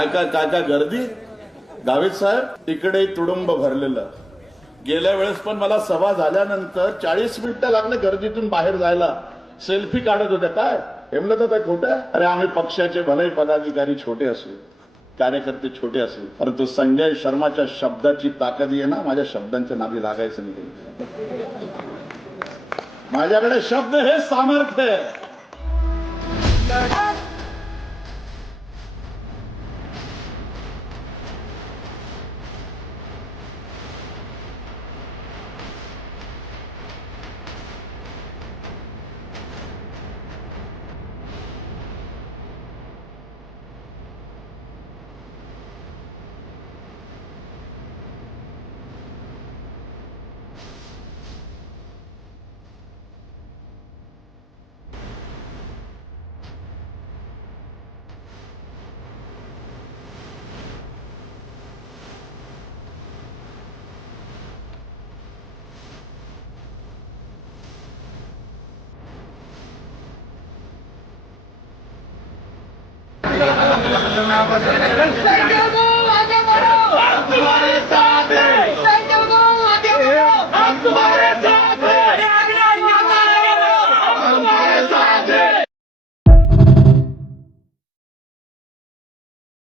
काय गर्दी गावित साहेब इकडे तुडुंब भरलेलं. गेल्या वेळेस पण मला सभा झाल्यानंतर 40 मिनिटं लागले गर्दीतून बाहेर जायला. सेल्फी काढत होत्या. काय हेमलं तर खोटं आहे? अरे आम्ही पक्षाचे भले पदाधिकारी छोटे असू, कार्यकर्ते छोटे असू, परंतु संजय शर्माच्या शब्दाची ताकद आहे ना. माझ्या शब्दांच्या नादी लागायचं नाही. माझ्याकडे शब्द हे सामर्थ्य आहे. आगे बढ़ो, आगे बढ़ो।